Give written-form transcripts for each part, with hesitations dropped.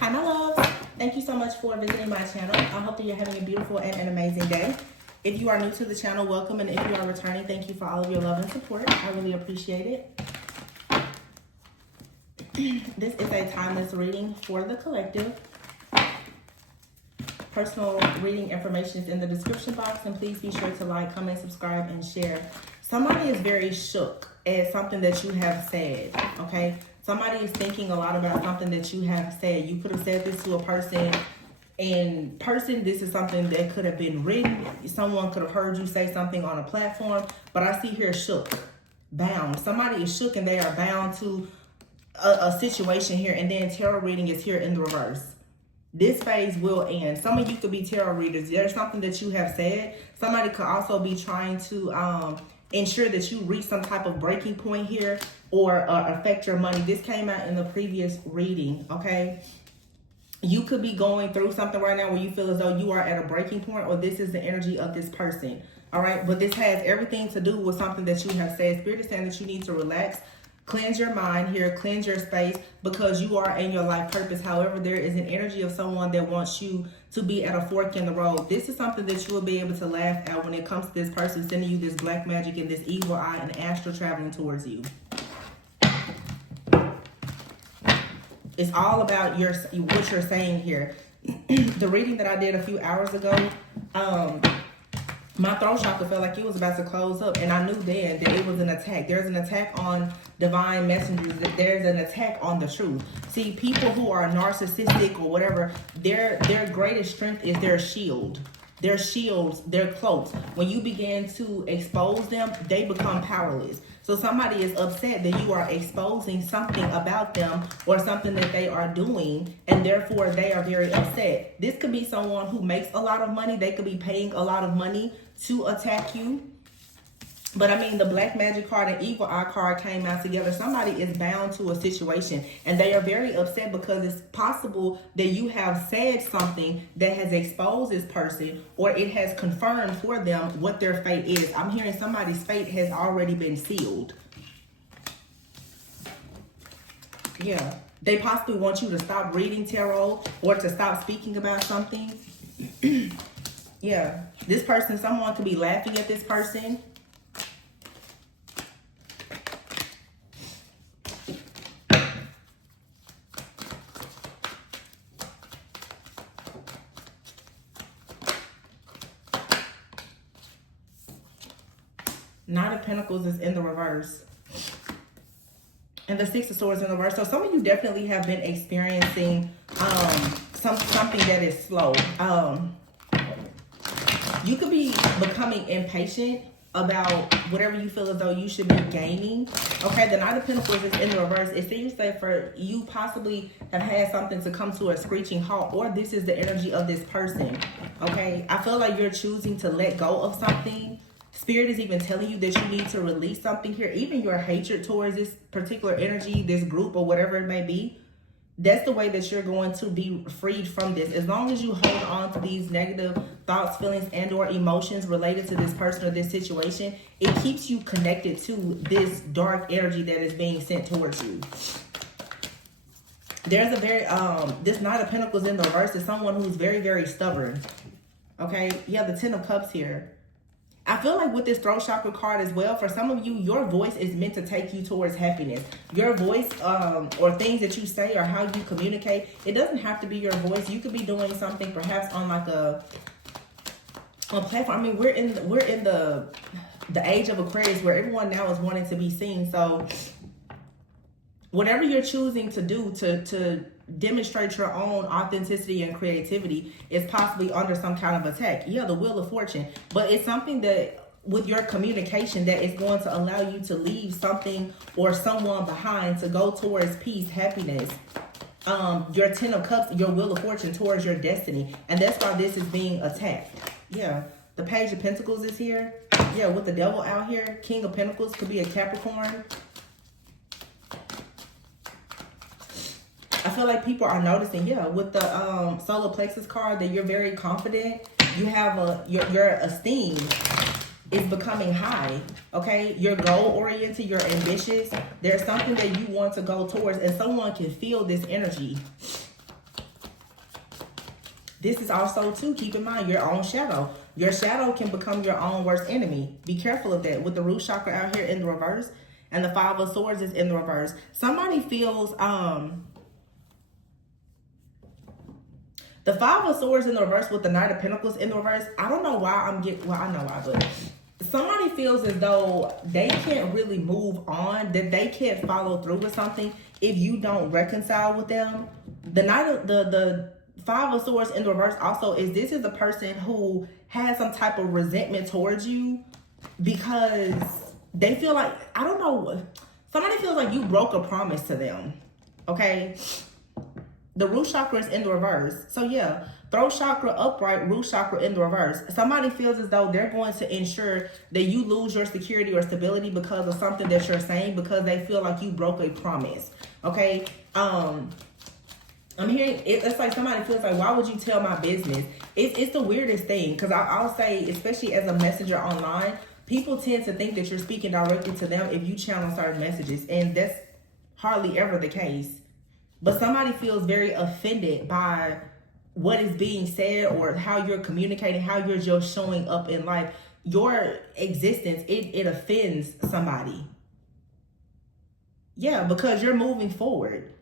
Hi, my loves. Thank you so much for visiting my channel. I hope that you're having a beautiful and an amazing day. If you are new to the channel, welcome. And if you are returning, thank you for all of your love and support. I really appreciate it. This is a timeless reading for the collective. Personal reading information is in the description box. And please be sure to like, comment, subscribe, and share. Somebody is very shook at something that you have said, okay? Somebody is thinking a lot about something that you have said. You could have said this to a person. In person, this is something that could have been written. Someone could have heard you say something on a platform. But I see here shook, bound. Somebody is shook and they are bound to a situation here. And then tarot reading is here in the reverse. This phase will end. Some of you could be tarot readers. There's something that you have said. Somebody could also be trying to ensure that you reach some type of breaking point here or affect your money. This came out in the previous reading, okay? You could be going through something right now where you feel as though you are at a breaking point, or this is the energy of this person, all right? But this has everything to do with something that you have said. Spirit is saying that you need to relax, cleanse your mind here, cleanse your space, because you are in your life purpose. However, there is an energy of someone that wants you to be at a fork in the road. This is something that you will be able to laugh at when it comes to this person sending you this black magic and this evil eye and astral traveling towards you. It's all about what you're saying here. The reading that I did a few hours ago, my throat chakra felt like it was about to close up, and I knew then that it was an attack. There's an attack on divine messengers. There's an attack on the truth. See, people who are narcissistic or whatever, their greatest strength is their shield. Their shields, their cloaks. When you begin to expose them, they become powerless. So somebody is upset that you are exposing something about them or something that they are doing, and therefore they are very upset. This could be someone who makes a lot of money. They could be paying a lot of money to attack you. But I mean, the black magic card and evil eye card came out together. Somebody is bound to a situation and they are very upset because it's possible that you have said something that has exposed this person, or it has confirmed for them what their fate is. I'm hearing somebody's fate has already been sealed. Yeah. They possibly want you to stop reading tarot or to stop speaking about something. Yeah. This person, someone could be laughing at this person. Knight of Pentacles is in the reverse. And the Six of Swords in the reverse. So some of you definitely have been experiencing something that is slow. You could be becoming impatient about whatever you feel as though you should be gaining. Okay, the Knight of Pentacles is in the reverse. It seems that for you possibly have had something to come to a screeching halt, or this is the energy of this person. Okay, I feel like you're choosing to let go of something. Spirit is even telling you that you need to release something here. Even your hatred towards this particular energy, this group, or whatever it may be. That's the way that you're going to be freed from this. As long as you hold on to these negative thoughts, feelings, and or emotions related to this person or this situation, it keeps you connected to this dark energy that is being sent towards you. There's a very, this Knight of Pentacles in the reverse is someone who's very, very stubborn. Okay, you have the Ten of Cups here. I feel like with this throat chakra card as well, for some of you, your voice is meant to take you towards happiness. Your voice or things that you say or how you communicate, it doesn't have to be your voice. You could be doing something perhaps on like a platform. I mean, we're in the age of Aquarius where everyone now is wanting to be seen. So whatever you're choosing to do to demonstrate your own authenticity and creativity is possibly under some kind of attack. Yeah, the Wheel of Fortune. But it's something that with your communication that is going to allow you to leave something or someone behind to go towards peace, happiness. Your Ten of Cups, your Wheel of Fortune towards your destiny. And that's why this is being attacked. Yeah. The Page of Pentacles is here. Yeah, with the Devil out here. King of Pentacles could be a Capricorn. I feel like people are noticing, yeah, with the solar plexus card, that you're very confident. You have your esteem is becoming high, okay? You're goal-oriented, you're ambitious. There's something that you want to go towards, and someone can feel this energy. This is also, too, keep in mind, your own shadow. Your shadow can become your own worst enemy. Be careful of that. With the root chakra out here in the reverse and the 5 of swords is in the reverse. Somebody feels, the 5 of swords in the reverse with the Knight of Pentacles in the reverse. I don't know why I'm getting, well, I know why, but somebody feels as though they can't really move on, that they can't follow through with something if you don't reconcile with them. The the 5 of swords in the reverse also is, this is a person who has some type of resentment towards you because they feel like, I don't know, somebody feels like you broke a promise to them, okay? The root chakra is in the reverse. So yeah, throat chakra upright, root chakra in the reverse. Somebody feels as though they're going to ensure that you lose your security or stability because of something that you're saying, because they feel like you broke a promise, okay? I'm hearing, it's like somebody feels like, why would you tell my business? It's the weirdest thing, because I'll say, especially as a messenger online, people tend to think that you're speaking directly to them if you channel certain messages, and that's hardly ever the case. But somebody feels very offended by what is being said or how you're communicating, how you're just showing up in life. Your existence, it offends somebody. Yeah, because you're moving forward.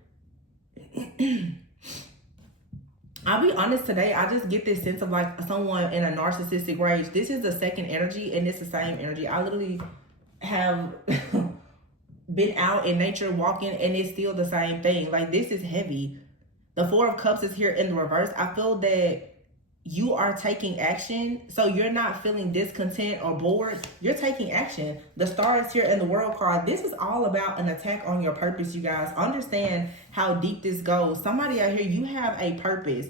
I'll be honest today, I just get this sense of like someone in a narcissistic rage. This is the second energy and it's the same energy. I literally have been out in nature walking and it's still the same thing. Like, this is heavy. The 4 of Cups is here in the reverse. I feel that you are taking action. So you're not feeling discontent or bored. You're taking action. The Star is here in the World card. This is all about an attack on your purpose, you guys. Understand how deep this goes. Somebody out here, you have a purpose.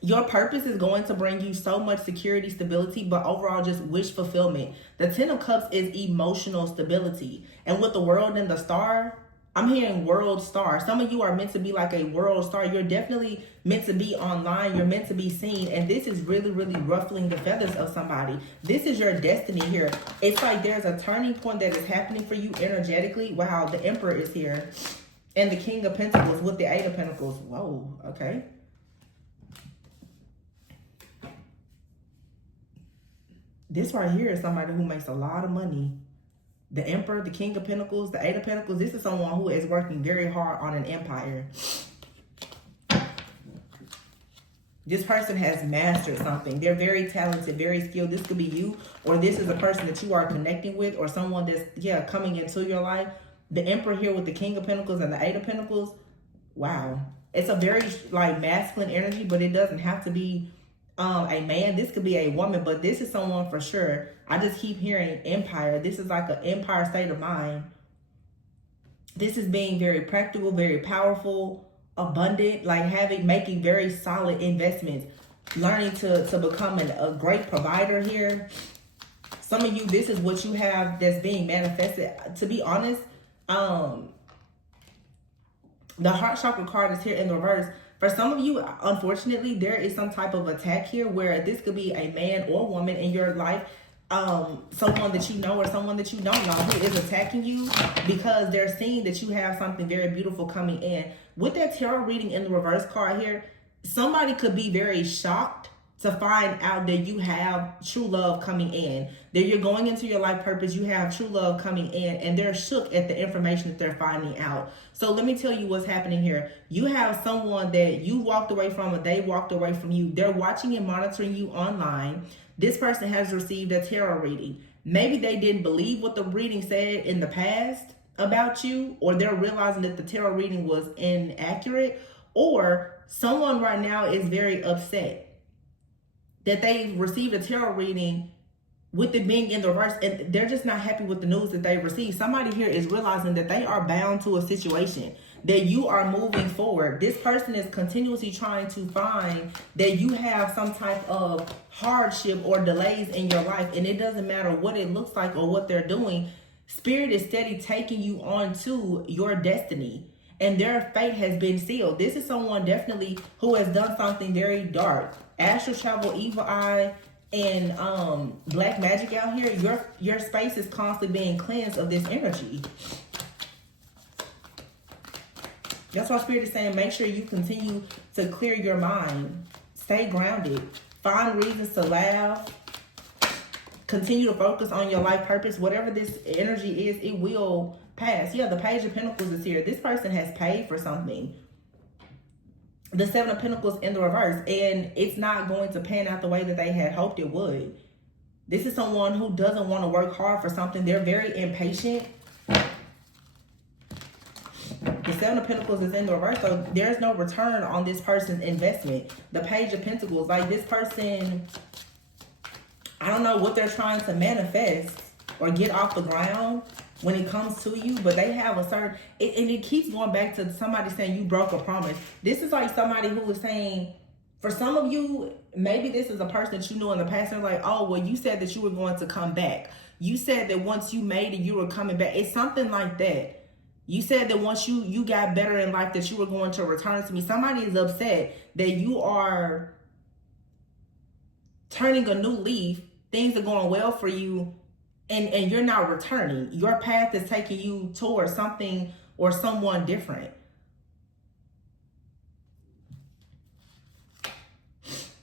Your purpose is going to bring you so much security, stability, but overall just wish fulfillment. The 10 of Cups is emotional stability. And with the World and the Star, I'm hearing world star. Some of you are meant to be like a world star. You're definitely meant to be online. You're meant to be seen. And this is really, really ruffling the feathers of somebody. This is your destiny here. It's like there's a turning point that is happening for you energetically. Wow, the Emperor is here. And the King of Pentacles with the 8 of Pentacles. Whoa, okay. This right here is somebody who makes a lot of money. The Emperor, the King of Pentacles, the 8 of Pentacles. This is someone who is working very hard on an empire. This person has mastered something. They're very talented, very skilled. This could be you, or this is a person that you are connecting with, or someone that's, yeah, coming into your life. The Emperor here with the King of Pentacles and the 8 of Pentacles. Wow. It's a very, like, masculine energy, but it doesn't have to be a man. This could be a woman, but this is someone for sure. I just keep hearing empire. This is like an empire state of mind. This is being very practical, very powerful, abundant, like making very solid investments, learning to become a great provider here. Some of you, this is what you have that's being manifested. To be honest, the heart chakra card is here in the reverse. For some of you, unfortunately, there is some type of attack here where this could be a man or woman in your life, someone that you know or someone that you don't know who is attacking you because they're seeing that you have something very beautiful coming in. With that tarot reading in the reverse card here, somebody could be very shocked to find out that you have true love coming in, that you're going into your life purpose, you have true love coming in, and they're shook at the information that they're finding out. So let me tell you what's happening here. You have someone that you walked away from or they walked away from you. They're watching and monitoring you online. This person has received a tarot reading. Maybe they didn't believe what the reading said in the past about you, or they're realizing that the tarot reading was inaccurate, or someone right now is very upset that they received a tarot reading with it being in the reverse, and they're just not happy with the news that they received. Somebody here is realizing that they are bound to a situation, that you are moving forward. This person is continuously trying to find that you have some type of hardship or delays in your life, and it doesn't matter what it looks like or what they're doing. Spirit is steady taking you on to your destiny, and their fate has been sealed. This is someone definitely who has done something very dark. Astral travel, evil eye, and black magic out here. Your space is constantly being cleansed of this energy. That's why Spirit is saying, make sure you continue to clear your mind. Stay grounded. Find reasons to laugh. Continue to focus on your life purpose. Whatever this energy is, it will pass. Yeah, the Page of Pentacles is here. This person has paid for something. The Seven of Pentacles in the reverse. And it's not going to pan out the way that they had hoped it would. This is someone who doesn't want to work hard for something. They're very impatient. The Seven of Pentacles is in the reverse, so there's no return on this person's investment. The Page of Pentacles, like this person, I don't know what they're trying to manifest or get off the ground when it comes to you, but they have a certain, and it keeps going back to somebody saying you broke a promise. This is like somebody who was saying, for some of you, maybe this is a person that you knew in the past, and they're like, oh, well, you said that you were going to come back. You said that once you made it, you were coming back. It's something like that. You said that once you got better in life, that you were going to return to me. Somebody is upset that you are turning a new leaf. Things are going well for you, and you're not returning. Your path is taking you towards something or someone different.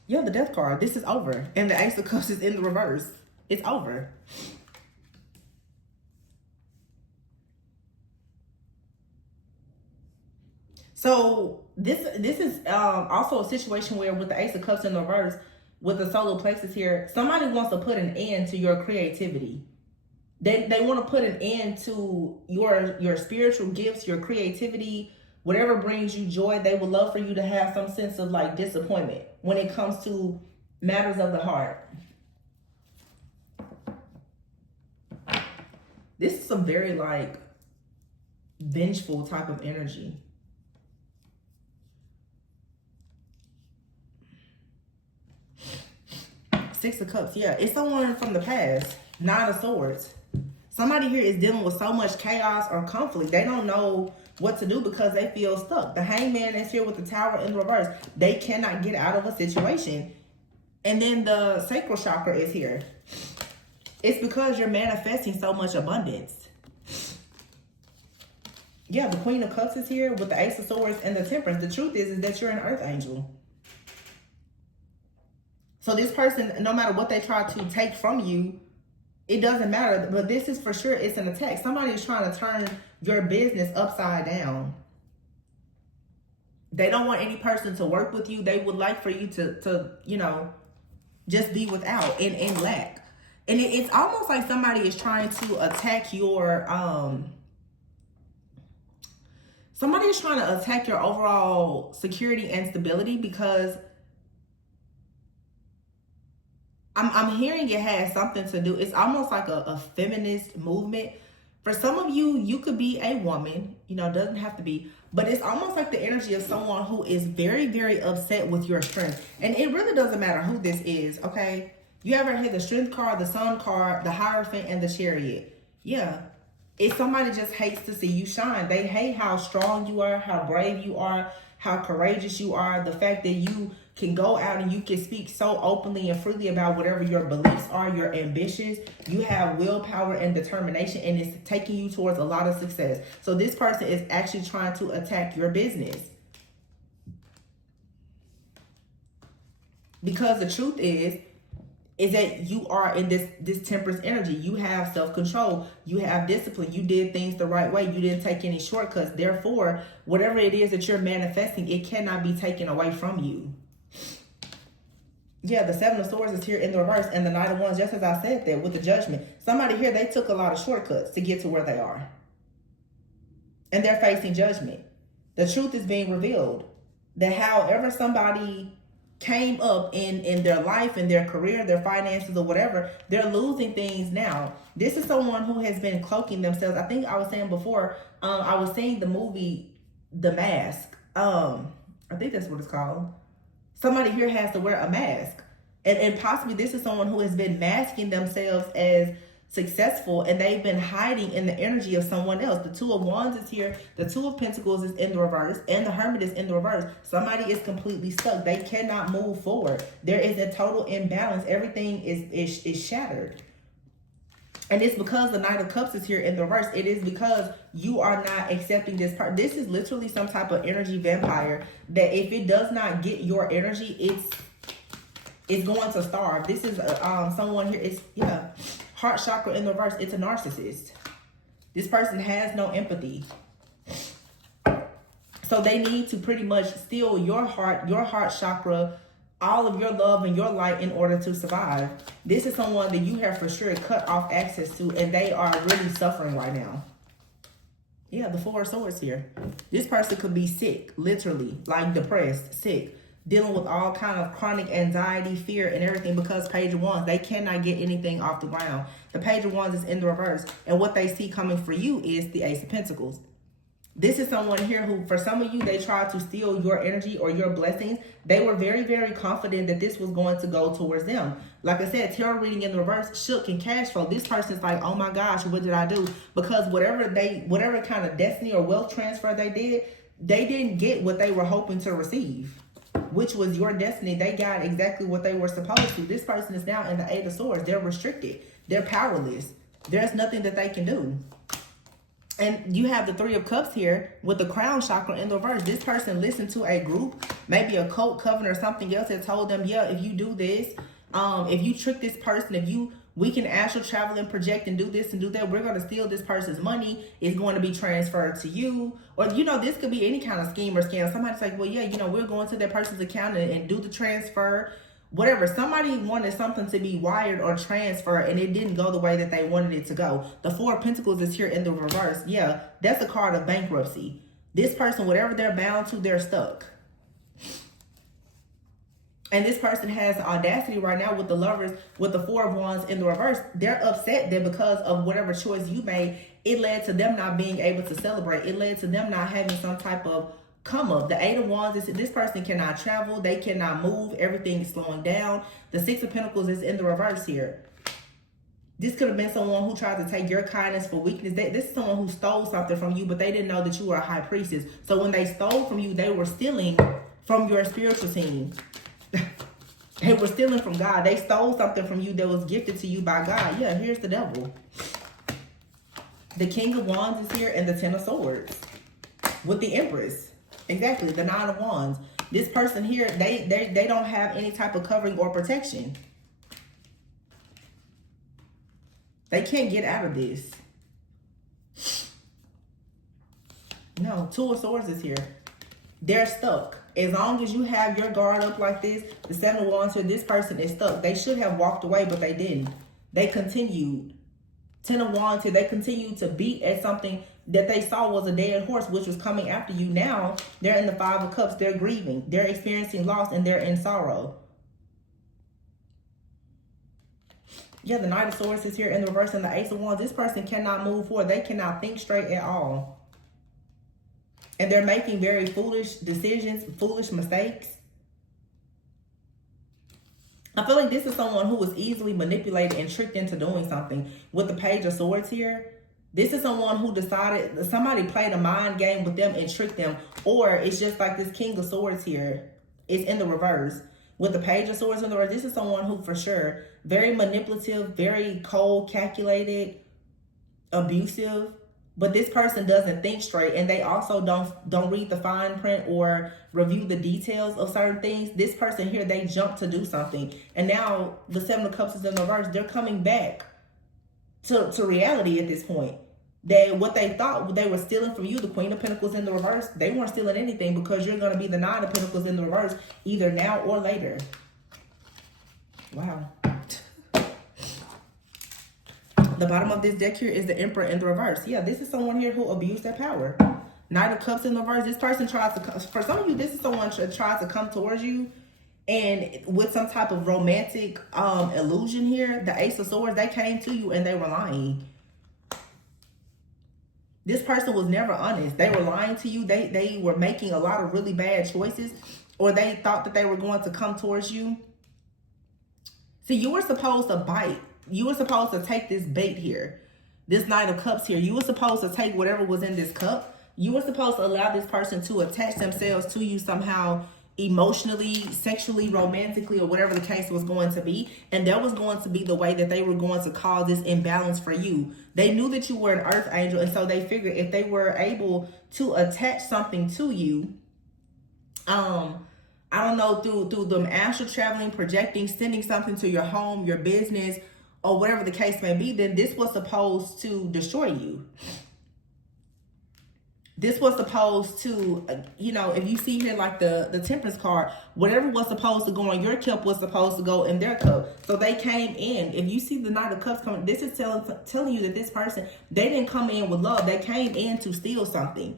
Yeah, the Death card. This is over. And the Ace of Cups is in the reverse. It's over. So this is also a situation where with the Ace of Cups in the reverse, with the solar plexus here, somebody wants to put an end to your creativity. They want to put an end to your spiritual gifts, your creativity, whatever brings you joy. They would love for you to have some sense of like disappointment when it comes to matters of the heart. This is some very like vengeful type of energy. Six of Cups, yeah. It's someone from the past. Nine of Swords. Somebody here is dealing with so much chaos or conflict. They don't know what to do because they feel stuck. The Hangman is here with the Tower in the reverse. They cannot get out of a situation. And then the Sacral Chakra is here. It's because you're manifesting so much abundance. Yeah, the Queen of Cups is here with the Ace of Swords and the Temperance. The truth is that you're an Earth Angel. So this person, no matter what they try to take from you, it doesn't matter. But this is for sure, it's an attack. Somebody is trying to turn your business upside down. They don't want any person to work with you. They would like for you to you know, just be without and lack. And it's almost like somebody is trying to attack your, somebody is trying to attack your overall security and stability because I'm hearing it has something to do. It's almost like a feminist movement. For some of you, you could be a woman, you know, it doesn't have to be, but it's almost like the energy of someone who is very, very upset with your strength. And it really doesn't matter who this is, okay? You ever hit the Strength card, the Sun card, the Hierophant, and the Chariot? Yeah. If somebody just hates to see you shine, they hate how strong you are, how brave you are, how courageous you are, the fact that you can go out and you can speak so openly and freely about whatever your beliefs are, you're ambitious, you have willpower and determination, and it's taking you towards a lot of success. So this person is actually trying to attack your business. Because the truth is that you are in this Temperance energy. You have self-control. You have discipline. You did things the right way. You didn't take any shortcuts. Therefore, whatever it is that you're manifesting, it cannot be taken away from you. Yeah, the Seven of Swords is here in the reverse, and the Knight of Wands, just as I said that, with the Judgment. Somebody here, they took a lot of shortcuts to get to where they are. And they're facing judgment. The truth is being revealed. That however somebody came up in their life, in their career, their finances, or whatever, they're losing things now. This is someone who has been cloaking themselves. I think I was saying before, I was seeing the movie The Mask. I think that's what it's called. Somebody here has to wear a mask. And possibly this is someone who has been masking themselves as successful, and they've been hiding in the energy of someone else. The Two of Wands is here. The Two of Pentacles is in the reverse, and the Hermit is in the reverse. Somebody is completely stuck. They cannot move forward. There is a total imbalance. Everything is shattered. And it's because the Knight of Cups is here in the reverse. It is because you are not accepting this part. This is literally some type of energy vampire that if it does not get your energy, it's going to starve. This is someone here. It's, yeah, heart chakra in the reverse. It's a narcissist. This person has no empathy. So they need to pretty much steal your heart chakra, all of your love and your light in order to survive. This is someone that you have for sure cut off access to, and they are really suffering right now. Yeah, the Four of Swords here. This person could be sick, literally, like depressed, sick, dealing with all kind of chronic anxiety, fear, and everything because Page of Wands, they cannot get anything off the ground. The Page of Wands is in the reverse, and what they see coming for you is the Ace of Pentacles. This is someone here who, for some of you, they tried to steal your energy or your blessings. They were very, very confident that this was going to go towards them. Like I said, tarot reading in the reverse, shook and cash flow. This person's like, oh my gosh, what did I do? Because whatever kind of destiny or wealth transfer they did, they didn't get what they were hoping to receive, which was your destiny. They got exactly what they were supposed to. This person is now in the Eight of Swords. They're restricted. They're powerless. There's nothing that they can do. And you have the Three of Cups here with the crown chakra in the reverse. This person listened to a group, maybe a cult, coven, or something else that told them, yeah, if you do this, if you trick this person, we can astral travel and project and do this and do that, we're going to steal this person's money. It's going to be transferred to you. Or, this could be any kind of scheme or scam. Somebody's like, well, yeah, we're going to that person's account and do the transfer. Whatever, somebody wanted something to be wired or transferred and it didn't go the way that they wanted it to go. The Four of Pentacles is here in the reverse. Yeah, that's a card of bankruptcy. This person, whatever they're bound to, they're stuck. And this person has audacity right now with the Lovers, with the Four of Wands in the reverse. They're upset that because of whatever choice you made, it led to them not being able to celebrate. It led to them not having some type of come up. The Eight of Wands is this person cannot travel, they cannot move, everything is slowing down. The Six of Pentacles is in the reverse here. This could have been someone who tried to take your kindness for weakness. This is someone who stole something from you, but they didn't know that you were a high priestess. So when they stole from you, they were stealing from your spiritual team. They were stealing from God. They stole something from you that was gifted to you by God. Yeah, here's the Devil. The King of Wands is here and the Ten of Swords with the Empress. Exactly, the Nine of Wands. This person here, they don't have any type of covering or protection. They can't get out of this. No, Two of Swords is here. They're stuck. As long as you have your guard up like this, the Seven of Wands here, this person is stuck. They should have walked away, but they didn't. They continued. Ten of Wands here, they continued to beat at something that they saw was a dead horse, which was coming after you. Now they're in the Five of Cups. They're grieving. They're experiencing loss and they're in sorrow. Yeah, the Knight of Swords is here in the reverse and the Ace of Wands. This person cannot move forward. They cannot think straight at all. And they're making very foolish decisions, foolish mistakes. I feel like this is someone who was easily manipulated and tricked into doing something. With the Page of Swords here, this is someone who decided that somebody played a mind game with them and tricked them. Or it's just like this King of Swords here. It's in the reverse. With the Page of Swords in the reverse, this is someone who for sure, very manipulative, very cold, calculated, abusive. But this person doesn't think straight, and they also don't read the fine print or review the details of certain things. This person here, they jump to do something. And now the Seven of Cups is in the reverse. They're coming back to reality at this point. That what they thought they were stealing from you, the Queen of Pentacles in the reverse, they weren't stealing anything because you're going to be the Nine of Pentacles in the reverse either now or later. Wow. The bottom of this deck here is the Emperor in the reverse. Yeah, this is someone here who abused their power. Knight of Cups in the reverse. This person tries to, for some of you, this is someone who tries to come towards you. And with some type of romantic illusion here, the Ace of Swords, they came to you and they were lying. This person was never honest. They were lying to you. They were making a lot of really bad choices. Or they thought that they were going to come towards you. See, you were supposed to bite. You were supposed to take this bait here. This Knight of Cups here. You were supposed to take whatever was in this cup. You were supposed to allow this person to attach themselves to you somehow emotionally, sexually, romantically, or whatever the case was going to be. And that was going to be the way that they were going to cause this imbalance for you. They knew that you were an earth angel, and so they figured if they were able to attach something to you, I don't know, through them astral traveling, projecting, sending something to your home, your business, or whatever the case may be, then this was supposed to destroy you. This was supposed to, you know, if you see here like the Temperance card, whatever was supposed to go in your cup was supposed to go in their cup. So they came in. If you see the Knight of Cups coming, this is telling you that this person, they didn't come in with love. They came in to steal something.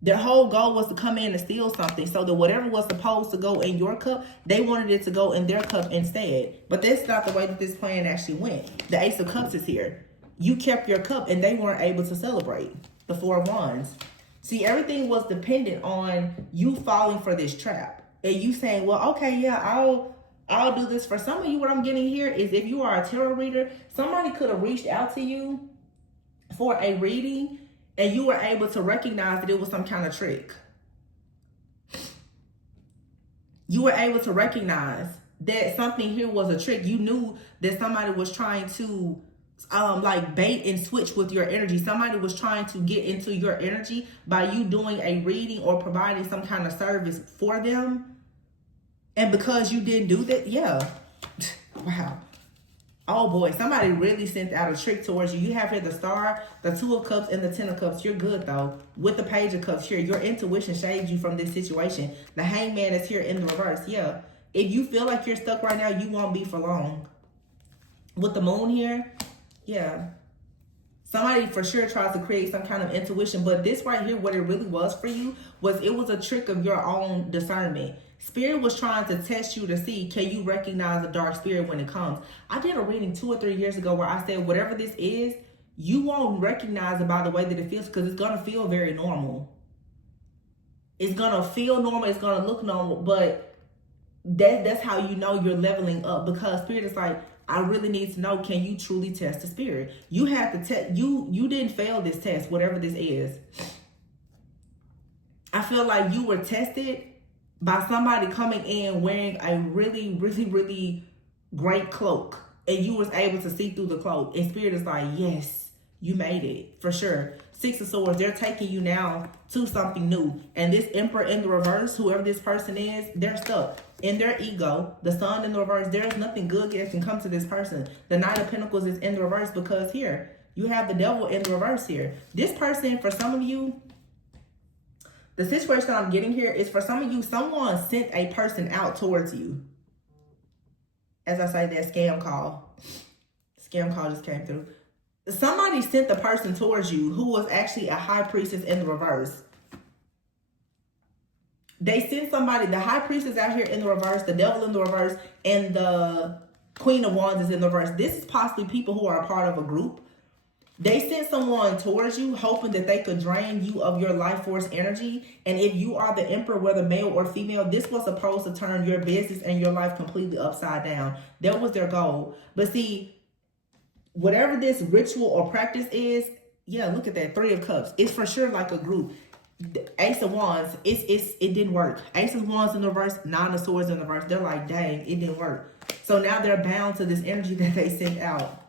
Their whole goal was to come in and steal something. So that whatever was supposed to go in your cup, they wanted it to go in their cup instead. But that's not the way that this plan actually went. The Ace of Cups is here. You kept your cup and they weren't able to celebrate. The Four of Wands. See, everything was dependent on you falling for this trap. And you saying, well, okay, yeah, I'll do this. For some of you, what I'm getting here is if you are a tarot reader, somebody could have reached out to you for a reading and you were able to recognize that it was some kind of trick. You were able to recognize that something here was a trick. You knew that somebody was trying to like bait and switch with your energy. Somebody was trying to get into your energy by you doing a reading or providing some kind of service for them. And because you didn't do that, yeah. Wow. Oh boy, somebody really sent out a trick towards you. You have here the Star, the Two of Cups, and the Ten of Cups. You're good though. With the Page of Cups here, your intuition shades you from this situation. The Hangman is here in the reverse. Yeah. If you feel like you're stuck right now, you won't be for long. With the Moon here, yeah. Somebody for sure tries to create some kind of intuition, but this right here, what it really was for you, was it was a trick of your own discernment. Spirit was trying to test you to see, can you recognize a dark spirit when it comes? I did a reading 2 or 3 years ago where I said, whatever this is, you won't recognize it by the way that it feels, because it's going to feel very normal. It's going to feel normal. It's going to look normal, but that's how you know you're leveling up, because Spirit is like, I really need to know, can you truly test the spirit? You have to test. You didn't fail this test, whatever this is. I feel like you were tested by somebody coming in wearing a really, really, really great cloak, and you was able to see through the cloak. And Spirit is like, yes, you made it for sure. Six of Swords, they're taking you now to something new. And this Emperor in the reverse, whoever this person is, they're stuck in their ego. The Sun in the reverse, there's nothing good that can come to this person. The Knight of Pentacles is in the reverse because here, you have the Devil in the reverse here. This person, for some of you, the situation I'm getting here is for some of you, someone sent a person out towards you. As I say, that scam call. Scam call just came through. Somebody sent the person towards you who was actually a High Priestess in the reverse. They sent somebody, the High Priestess out here in the reverse, the Devil in the reverse, and the Queen of Wands is in the reverse. This is possibly people who are a part of a group. They sent someone towards you hoping that they could drain you of your life force energy. And if you are the Emperor, whether male or female, this was supposed to turn your business and your life completely upside down. That was their goal. But see, whatever this ritual or practice is, yeah, look at that. Three of Cups. It's for sure like a group. The Ace of Wands, it didn't work. Ace of Wands in the reverse, Nine of Swords in the reverse. They're like, dang, it didn't work. So now they're bound to this energy that they sent out.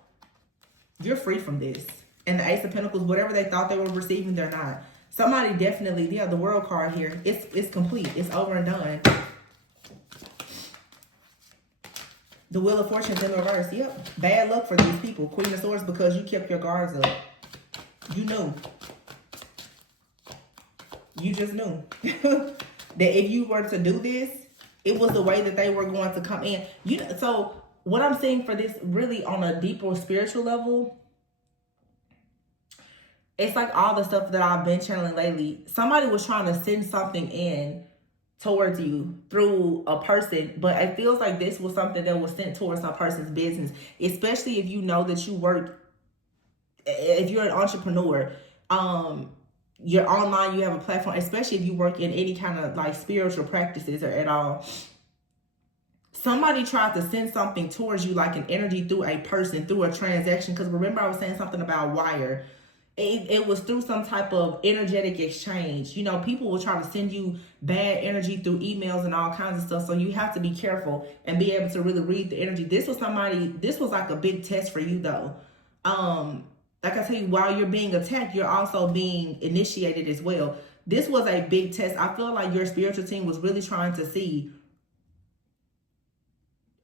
You're free from this. And the Ace of Pentacles, whatever they thought they were receiving, they're not. Somebody definitely, yeah, the World card here, it's complete. It's over and done. The Wheel of Fortune's in the reverse. Yep. Bad luck for these people. Queen of Swords, because you kept your guards up. You knew. You just knew. That if you were to do this, it was the way that they were going to come in. You know, so what I'm saying for this really on a deeper spiritual level, it's like all the stuff that I've been channeling lately. Somebody was trying to send something in towards you through a person, but it feels like this was something that was sent towards a person's business, especially if you know that you work, if you're an entrepreneur, you're online, you have a platform, especially if you work in any kind of like spiritual practices or at all. Somebody tried to send something towards you, like an energy through a person, through a transaction. Because remember I was saying something about wire. it was through some type of energetic exchange. You know, people will try to send you bad energy through emails and all kinds of stuff. So you have to be careful and be able to really read the energy. This was like a big test for you though. Like I tell you, while you're being attacked, you're also being initiated as well. This was a big test. I feel like your spiritual team was really trying to see,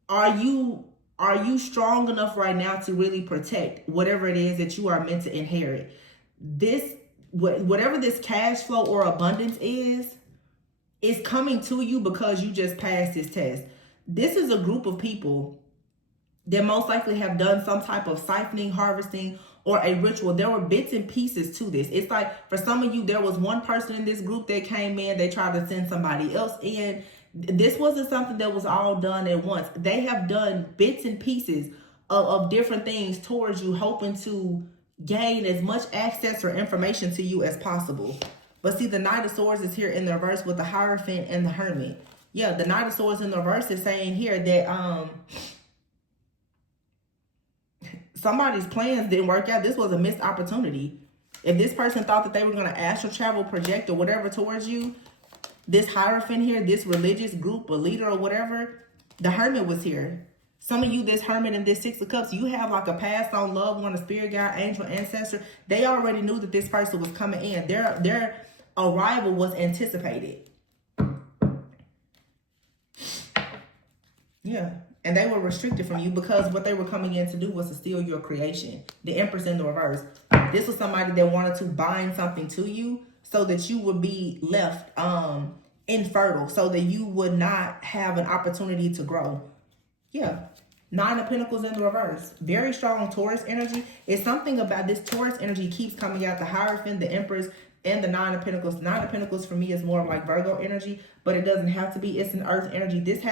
are you strong enough right now to really protect whatever it is that you are meant to inherit? Whatever this cash flow or abundance is coming to you because you just passed this test. This is a group of people that most likely have done some type of siphoning, harvesting, or a ritual. There were bits and pieces to this. It's like for some of you, there was one person in this group that came in, they tried to send somebody else in. This wasn't something that was all done at once. They have done bits and pieces of different things towards you, hoping to gain as much access or information to you as possible. But see, the Knight of Swords is here in the reverse with the Hierophant and the Hermit. Yeah, the Knight of Swords in the reverse is saying here that somebody's plans didn't work out. This was a missed opportunity. If this person thought that they were going to astral travel, project, or whatever towards you, this Hierophant here, this religious group or leader or whatever, the Hermit was here. Some of you, this Hermit and this Six of Cups, you have like a passed on loved one, a spirit guide, angel, ancestor. They already knew that this person was coming in. Their arrival was anticipated. Yeah. And they were restricted from you because what they were coming in to do was to steal your creation. The Empress in the reverse. This was somebody that wanted to bind something to you so that you would be left infertile, so that you would not have an opportunity to grow. Yeah. Nine of Pentacles in the reverse. Very strong Taurus energy. It's something about this Taurus energy keeps coming out. The Hierophant, the Empress, and the Nine of Pentacles. Nine of Pentacles for me is more of like Virgo energy, but it doesn't have to be. It's an Earth energy. This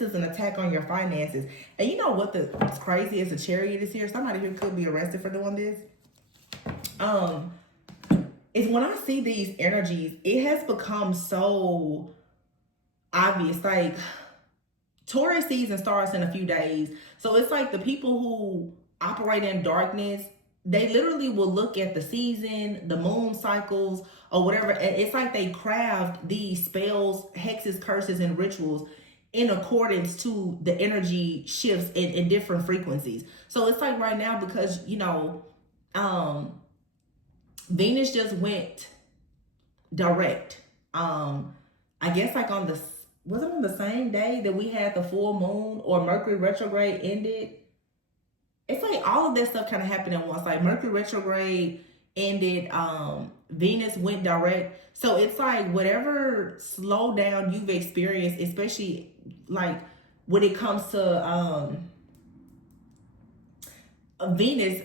is an attack on your finances. And you know what's crazy is the Chariot is here. Somebody here could be arrested for doing this. Is when I see these energies, it has become so obvious. Like, Taurus season starts in a few days. So it's like the people who operate in darkness, they literally will look at the season, the moon cycles, or whatever. And it's like they craft these spells, hexes, curses, and rituals in accordance to the energy shifts in different frequencies. So it's like right now, because, you know, Venus just went direct. I guess like was it on the same day that we had the full moon, or Mercury retrograde ended? It's like all of that stuff kind of happened at once. Like Mercury retrograde ended, Venus went direct. So it's like whatever slowdown you've experienced, especially like when it comes to Venus,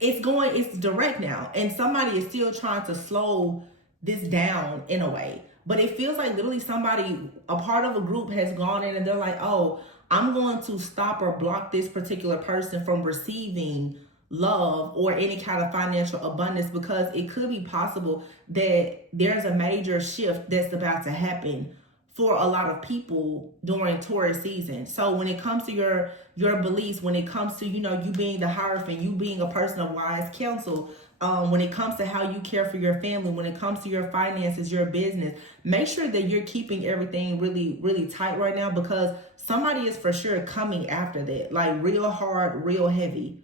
it's direct now. And somebody is still trying to slow this down in a way. But it feels like literally somebody, a part of a group, has gone in and they're like, oh, I'm going to stop or block this particular person from receiving love or any kind of financial abundance, because it could be possible that there's a major shift that's about to happen for a lot of people during Taurus season. So when it comes to your beliefs, when it comes to, you know, you being the Hierophant, you being a person of wise counsel, when it comes to how you care for your family, when it comes to your finances, your business, make sure that you're keeping everything really, really tight right now, because somebody is for sure coming after that, like real hard, real heavy.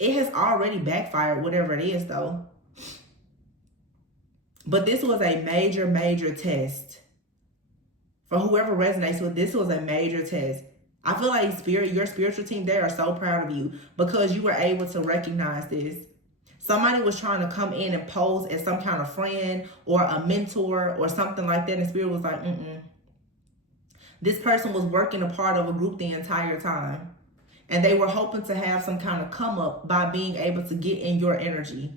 It has already backfired, whatever it is though. But this was a major, major test. For whoever resonates with this, was a major test. I feel like your spiritual team, they are so proud of you because you were able to recognize this. Somebody was trying to come in and pose as some kind of friend or a mentor or something like that. And Spirit was like, This person was working a part of a group the entire time. And they were hoping to have some kind of come up by being able to get in your energy.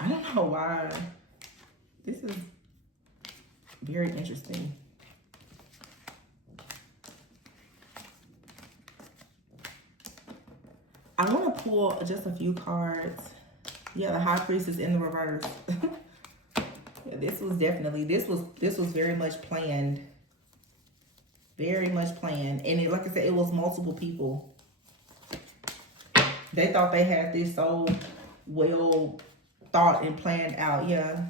I don't know why. This is very interesting. I want to pull just a few cards. Yeah, the High Priestess in the reverse. This was definitely, this was very much planned. Very much planned. And it, like I said, it was multiple people. They thought they had this so well thought and planned out. Yeah.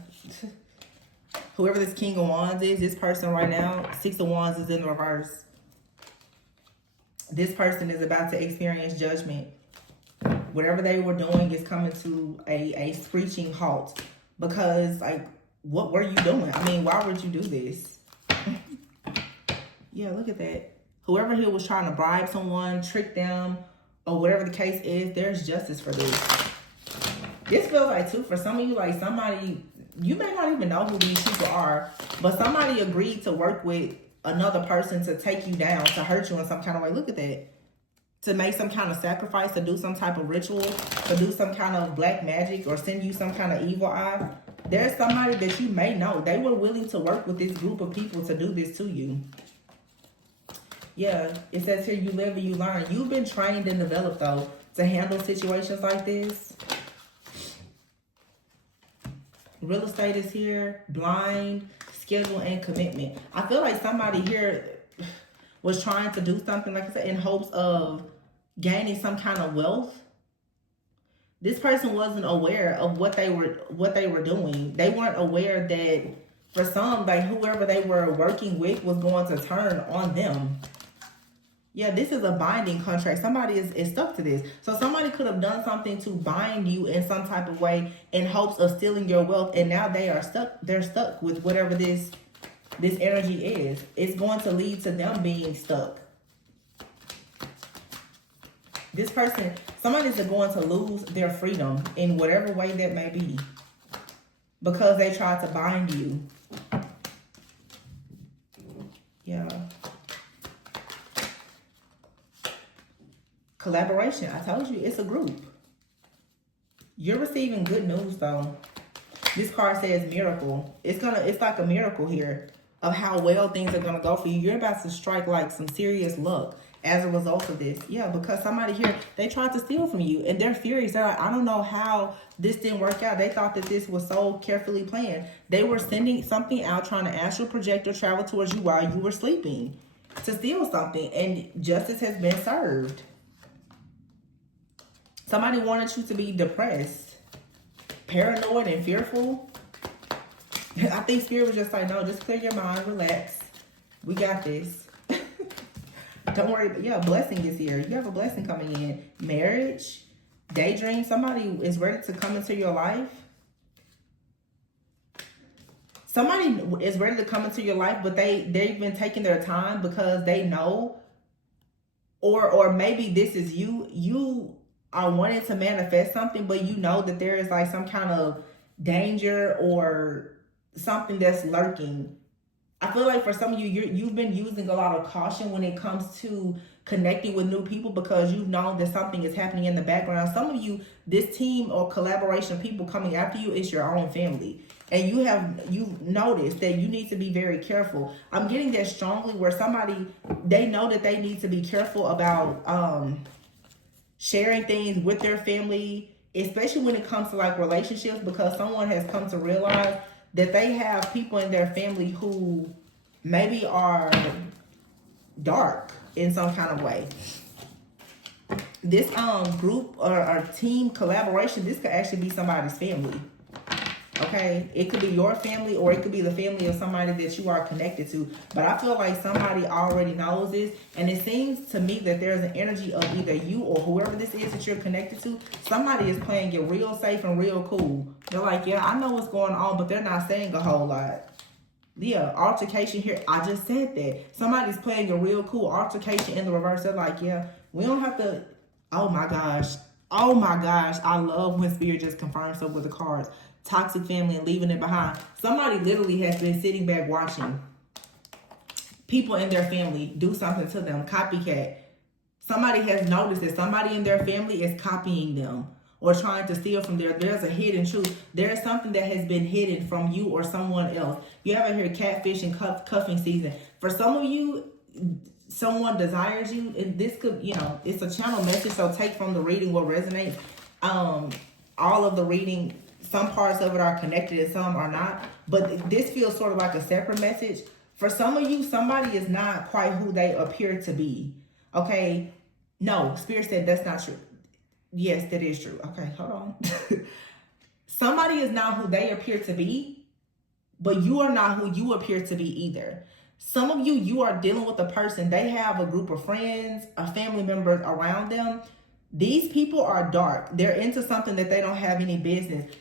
Whoever this King of Wands is, this person right now, Six of Wands is in reverse. This person is about to experience judgment. Whatever they were doing is coming to a screeching halt. Because, like, what were you doing? I mean, why would you do this? Yeah, look at that. Whoever here was trying to bribe someone, trick them, or whatever the case is, there's justice for this. This feels like, too, for some of you, like somebody, you may not even know who these people are, but somebody agreed to work with another person to take you down, to hurt you in some kind of way. Look at that. To make some kind of sacrifice, to do some type of ritual, to do some kind of black magic, or send you some kind of evil eye. There's somebody that you may know. They were willing to work with this group of people to do this to you. Yeah, it says here, you live and you learn. You've been trained and developed, though, to handle situations like this. Real estate is here. Blind, schedule, and commitment. I feel like somebody here was trying to do something, like I said, in hopes of gaining some kind of wealth. This person wasn't aware of what they were doing. They weren't aware that for some, like whoever they were working with was going to turn on them. Yeah, this is a binding contract. Somebody is stuck to this. So somebody could have done something to bind you in some type of way in hopes of stealing your wealth. And now they are stuck. They're stuck with whatever this energy is. It's going to lead to them being stuck. This person, somebody's going to lose their freedom in whatever way that may be. Because they tried to bind you. Yeah. Collaboration. I told you, it's a group. You're receiving good news, though. This card says miracle. It's like a miracle here of how well things are gonna go for you. You're about to strike like some serious luck as a result of this. Yeah, because somebody here, they tried to steal from you and they're furious. They're like, I don't know how this didn't work out. They thought that this was so carefully planned. They were sending something out, trying to astral project or travel towards you while you were sleeping to steal something, and justice has been served. Somebody wanted you to be depressed, paranoid, and fearful. I think Spirit was just like, no, just clear your mind, relax. We got this. Don't worry. Yeah, blessing is here. You have a blessing coming in. Marriage, daydream. Somebody is ready to come into your life. Somebody is ready to come into your life, but they've been taking their time because they know, or maybe this is you are wanting to manifest something, but you know that there is like some kind of danger or something that's lurking. I feel like for some of you, you've been using a lot of caution when it comes to connecting with new people because you've known that something is happening in the background. Some of you, this team or collaboration of people coming after you is your own family. And you've noticed that you need to be very careful. I'm getting that strongly where somebody, they know that they need to be careful about sharing things with their family, especially when it comes to like relationships, because someone has come to realize that they have people in their family who maybe are dark in some kind of way. This group or team collaboration, this could actually be somebody's family. Okay, it could be your family or it could be the family of somebody that you are connected to. But I feel like somebody already knows this. And it seems to me that there's an energy of either you or whoever this is that you're connected to. Somebody is playing it real safe and real cool. They're like, yeah, I know what's going on, but they're not saying a whole lot. Yeah, altercation here. I just said that. Somebody's playing a real cool altercation in the reverse. They're like, yeah, we don't have to. Oh my gosh. Oh my gosh. I love when Spirit just confirms stuff with the cards. Toxic family and leaving it behind. Somebody literally has been sitting back watching people in their family do something to them. Copycat. Somebody has noticed that somebody in their family is copying them or trying to steal from there's a hidden truth. There's something that has been hidden from you or someone else. You ever hear catfish and cuffing season? For some of you, someone desires you, and this could, it's a channel message, so take from the reading what resonates. All of the reading some parts of it are connected and some are not. But this feels sort of like a separate message. For some of you, somebody is not quite who they appear to be. Okay? No, Spirit said that's not true. Yes, that is true. Okay, hold on. Somebody is not who they appear to be, but you are not who you appear to be either. Some of you, you are dealing with a person, they have a group of friends, a family members around them. These people are dark. They're into something that they don't have any business.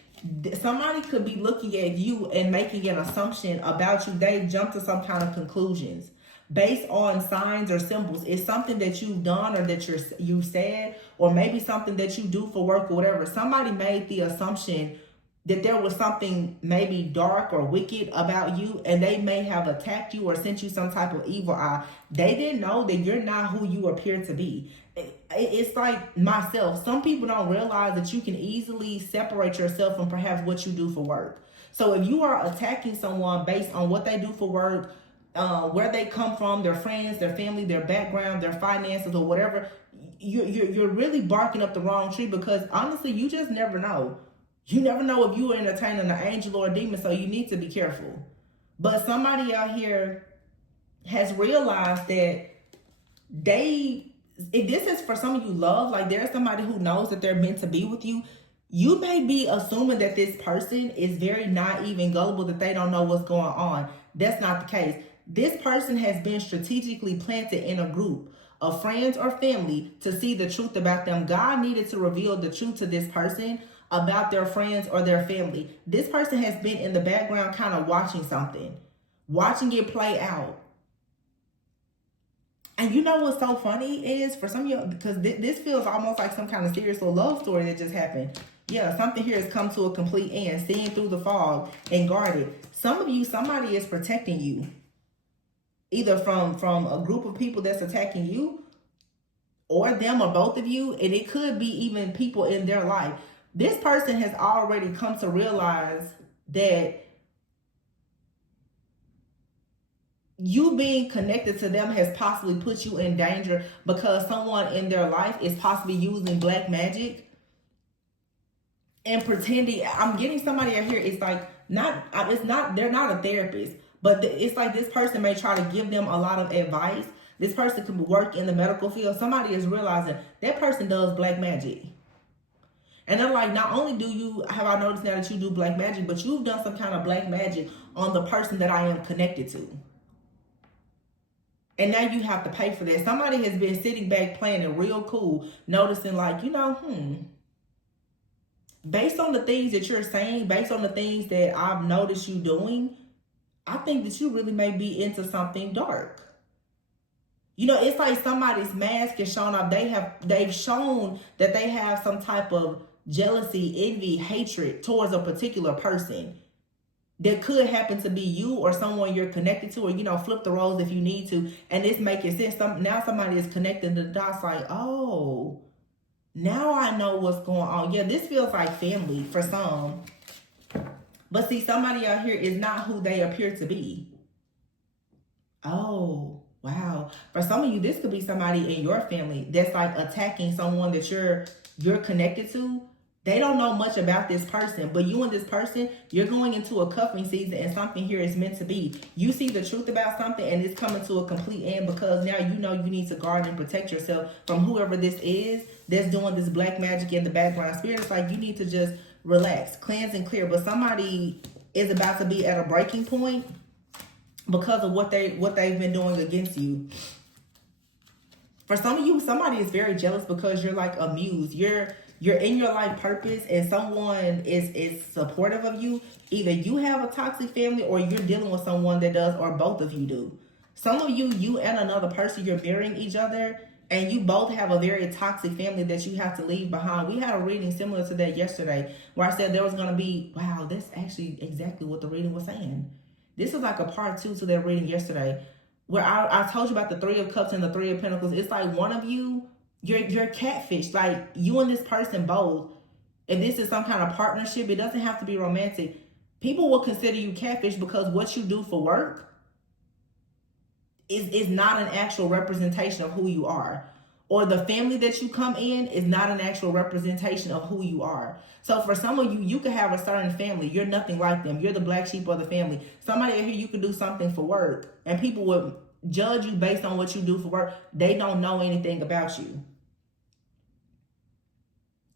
Somebody could be looking at you and making an assumption about you. They jump to some kind of conclusions based on signs or symbols. It's something that you've done or that you said, or maybe something that you do for work or whatever. Somebody made the assumption that there was something maybe dark or wicked about you, and they may have attacked you or sent you some type of evil eye. They didn't know that you're not who you appear to be. It's like myself. Some people don't realize that you can easily separate yourself from perhaps what you do for work. So if you are attacking someone based on what they do for work, where they come from, their friends, their family, their background, their finances, or whatever, you're really barking up the wrong tree, because honestly, you just never know. You never know if you are entertaining an angel or a demon, so you need to be careful. But somebody out here has realized that if this is for some of you love, like there's somebody who knows that they're meant to be with you, you may be assuming that this person is very naive and gullible, that they don't know what's going on. That's not the case. This person has been strategically planted in a group of friends or family to see the truth about them. God needed to reveal the truth to this person about their friends or their family. This person has been in the background kind of watching something, watching it play out. And you know what's so funny is, for some of you, because this feels almost like some kind of serious little love story that just happened. Yeah, something here has come to a complete end, seeing through the fog and guarded. Some of you, somebody is protecting you, either from a group of people that's attacking you, or them, or both of you. And it could be even people in their life. This person has already come to realize that you being connected to them has possibly put you in danger, because someone in their life is possibly using black magic and pretending. I'm getting somebody out here, it's like, they're not a therapist, but it's like this person may try to give them a lot of advice. This person could work in the medical field. Somebody is realizing that person does black magic. And they're like, not only have I noticed now that you do black magic, but you've done some kind of black magic on the person that I am connected to. And now you have to pay for that. Somebody has been sitting back playing it real cool, noticing like, based on the things that you're saying, based on the things that I've noticed you doing, I think that you really may be into something dark. It's like somebody's mask is shown up. They've shown that they have some type of jealousy, envy, hatred towards a particular person. That could happen to be you or someone you're connected to, or, flip the roles if you need to. And it's making sense. Now somebody is connecting the dots like, oh, now I know what's going on. Yeah, this feels like family for some. But see, somebody out here is not who they appear to be. Oh, wow. For some of you, this could be somebody in your family that's like attacking someone that you're connected to. They don't know much about this person, but you and this person, you're going into a cuffing season, and something here is meant to be. You see the truth about something, and it's coming to a complete end, because now you know you need to guard and protect yourself from whoever this is that's doing this black magic in the background. Spirit is like, you need to just relax, cleanse, and clear. But somebody is about to be at a breaking point because of what they've been doing against you. For some of you, somebody is very jealous because you're like a muse. You're in your life purpose, and someone is supportive of you. Either you have a toxic family, or you're dealing with someone that does, or both of you do. Some of you and another person, you're marrying each other, and you both have a very toxic family that you have to leave behind. We had a reading similar to that yesterday, where I said there was going to be, wow, that's actually exactly what the reading was saying. This is like a part 2 to that reading yesterday, where I told you about the 3 of Cups and the 3 of Pentacles. It's like one of you, you're catfish. Like you and this person both, if this is some kind of partnership, it doesn't have to be romantic. People will consider you catfish because what you do for work is not an actual representation of who you are. or the family that you come in is not an actual representation of who you are. So for some of you, you could have a certain family. You're nothing like them. You're the black sheep of the family. Somebody here, you could do something for work, and people would judge you based on what you do for work. They don't know anything about you.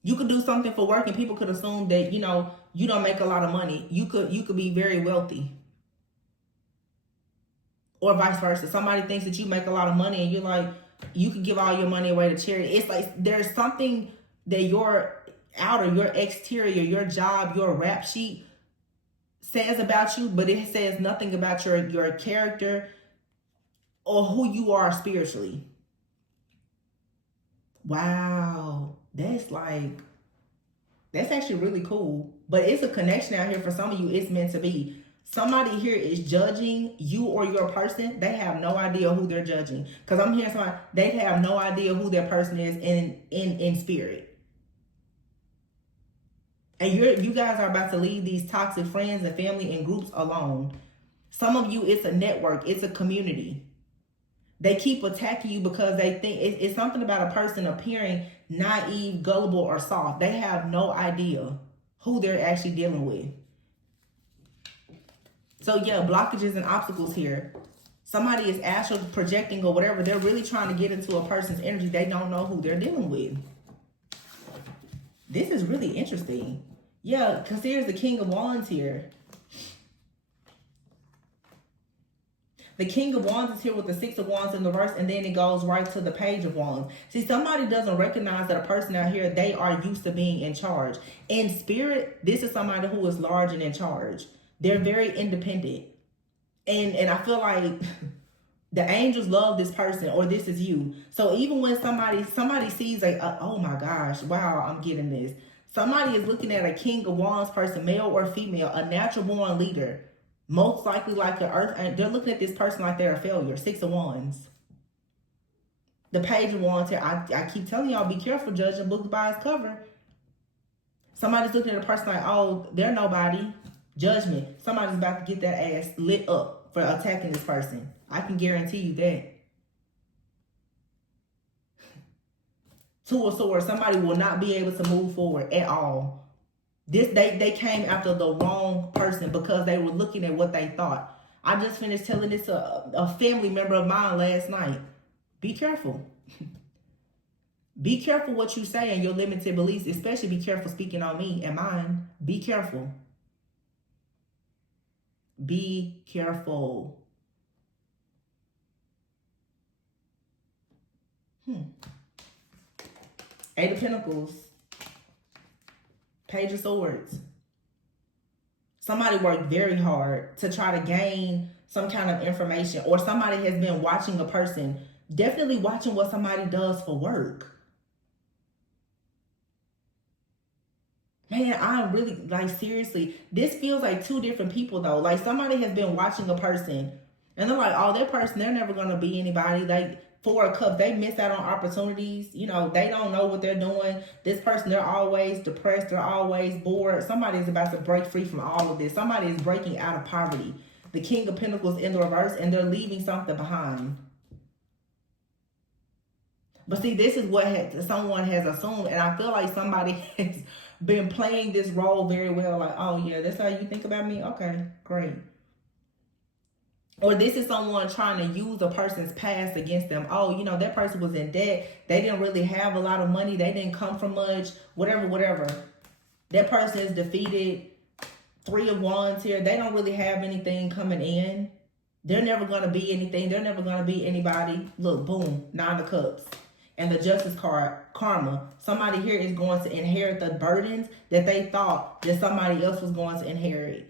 You could do something for work, and people could assume that, you know, you don't make a lot of money. You could be very wealthy. Or vice versa. Somebody thinks that you make a lot of money, and you're like, you could give all your money away to charity. It's like there's something that your outer, your exterior, your job, your rap sheet says about you, but it says nothing about your character or who you are spiritually. Wow. That's actually really cool. But it's a connection out here for some of you. It's meant to be. Somebody here is judging you or your person. They have no idea who they're judging. Because I'm hearing somebody, they have no idea who their person is in spirit. And you guys are about to leave these toxic friends and family and groups alone. Some of you, it's a network. It's a community. They keep attacking you because they think it's something about a person appearing naive, gullible, or soft. They have no idea who they're actually dealing with. So yeah, blockages and obstacles here. Somebody is astral projecting or whatever. They're really trying to get into a person's energy. They don't know who they're dealing with. This is really interesting. Yeah, because here's the King of Wands here. The King of Wands is here with the Six of Wands in the reverse, and then it goes right to the Page of Wands. See, somebody doesn't recognize that a person out here, they are used to being in charge. In spirit, this is somebody who is large and in charge. They're very independent. And I feel like the angels love this person, or this is you. So even when somebody sees oh my gosh, wow, I'm getting this. Somebody is looking at a King of Wands person, male or female, a natural born leader. Most likely like the earth, and they're looking at this person like they're a failure. Six of Wands. The Page of Wands here. I keep telling y'all, be careful judging books by its cover. Somebody's looking at a person like, oh, they're nobody. Judgment. Somebody's about to get that ass lit up for attacking this person. I can guarantee you that. Two of Swords. Somebody will not be able to move forward at all. They came after the wrong person because they were looking at what they thought. I just finished telling this to a family member of mine last night. Be careful. Be careful what you say and your limited beliefs. Especially be careful speaking on me and mine. Be careful. Be careful. Eight of Pentacles. Page of Swords. Somebody worked very hard to try to gain some kind of information, or somebody has been watching a person, definitely watching what somebody does for work. Man, I'm really, like, seriously, this feels like two different people though. Like somebody has been watching a person and they're like, oh, that person, they're never going to be anybody. Like, Four of Cups, they miss out on opportunities. You know, they don't know what they're doing. This person, they're always depressed. They're always bored. Somebody's about to break free from all of this. Somebody is breaking out of poverty. The King of Pentacles in the reverse, and they're leaving something behind. But see, this is what someone has assumed, and I feel like somebody has been playing this role very well. Like, oh yeah, that's how you think about me? Okay, great. Or this is someone trying to use a person's past against them. Oh, you know, that person was in debt. They didn't really have a lot of money. They didn't come from much. Whatever. That person is defeated. Three of Wands here. They don't really have anything coming in. They're never going to be anything. They're never going to be anybody. Look, boom, Nine of Cups. And the Justice card, karma. Somebody here is going to inherit the burdens that they thought that somebody else was going to inherit.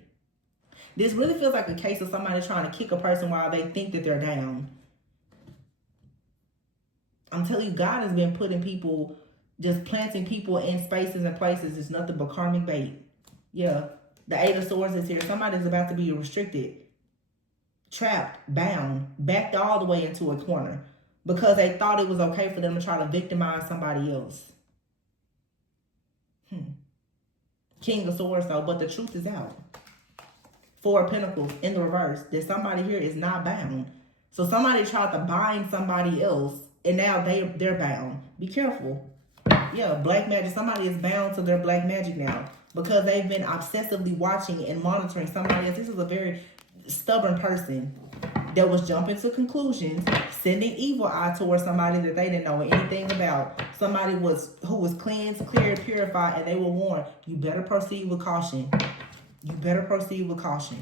This really feels like a case of somebody trying to kick a person while they think that they're down. I'm telling you, God has been putting people, just planting people in spaces and places. It's nothing but karmic bait. Yeah. The Eight of Swords is here. Somebody's about to be restricted, trapped, bound, backed all the way into a corner because they thought it was okay for them to try to victimize somebody else. King of Swords though, but the truth is out. Four of Pentacles in the reverse, that somebody here is not bound. So somebody tried to bind somebody else and now they're bound. Be careful. Yeah, black magic. Somebody is bound to their black magic now because they've been obsessively watching and monitoring somebody else. This is a very stubborn person that was jumping to conclusions, sending evil eye towards somebody that they didn't know anything about. Somebody who was cleansed, cleared, purified, and they were warned, you better proceed with caution. You better proceed with caution.